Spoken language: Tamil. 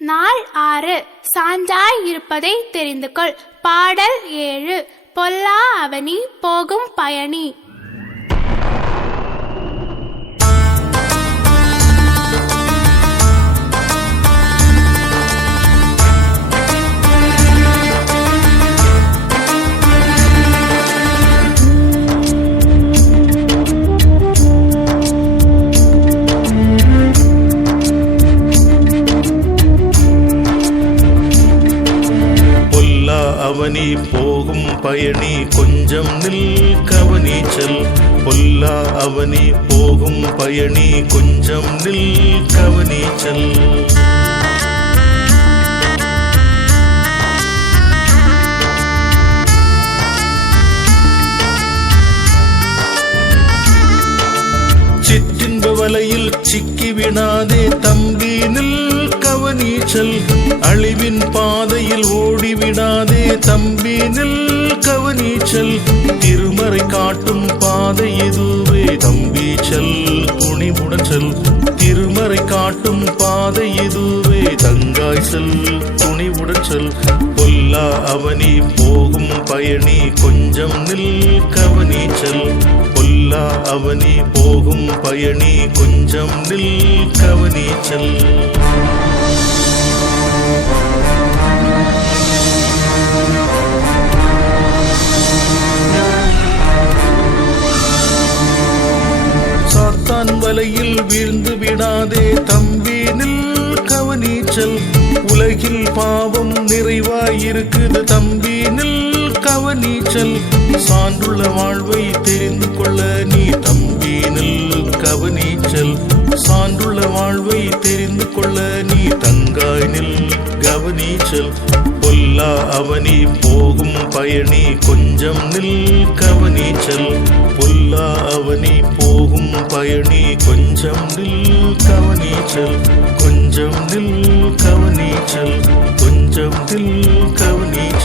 நாள் 6 சான்றாய் இருப்பதை தெரிந்து கொள். பாடல் 7 பொல்லா அவனி போகும் பயணி. அவனி போகும் பயணி கொஞ்சம் நில் கவனிச்சல். பொல்லா அவனி போகும் பயணி கொஞ்சம் நில் கவனிச்சல். சிற்றின்ப வலையில் சிக்கி விடாதே தம்பி நில் கவனிச்சல். அழிவின் பாதையில் ஓடிவிடாதே தம்பி நில் கவனிச்சல். திருமறை காட்டும் பாதை இதுவே தம்பி செல் துணிவுடன் செல். திருமறை காட்டும் பாதை இதுவே தங்காய் செல் துணிவுடன் செல். பொல்லா அவனி போகும் பயணி கொஞ்சம் நில் கவனிச்சல். பொல்லா அவனி போகும் பயணி கொஞ்சம் நில் கவனிச்சல். சாத்தான் வலையில் வீழ்ந்து விடாதே தம்பி நில் கவனிச்சல். உலகில் பாவம் நிறைவாயிருக்குது தம்பி நில் கவனிச்சல். சான்றுள்ள வாழ்வை தெரிந்து கொள்ள நீ தம்பி நில் கவனிச்சல். சான்றுள்ள வாழ்வை தெரிந்து கொள்ள நீ தங்காய் நில் கவனிச்சல். பொல்லா அவனி போகும் பயணி கொஞ்சம் நில் கவனிச்சல். பொல்லா அவனி போகும் பயணி கொஞ்சம் நில் கவனிச்சல். கொஞ்சம் நில் கவனிச்சல். கொஞ்சம் நில் கவனிச்சல்.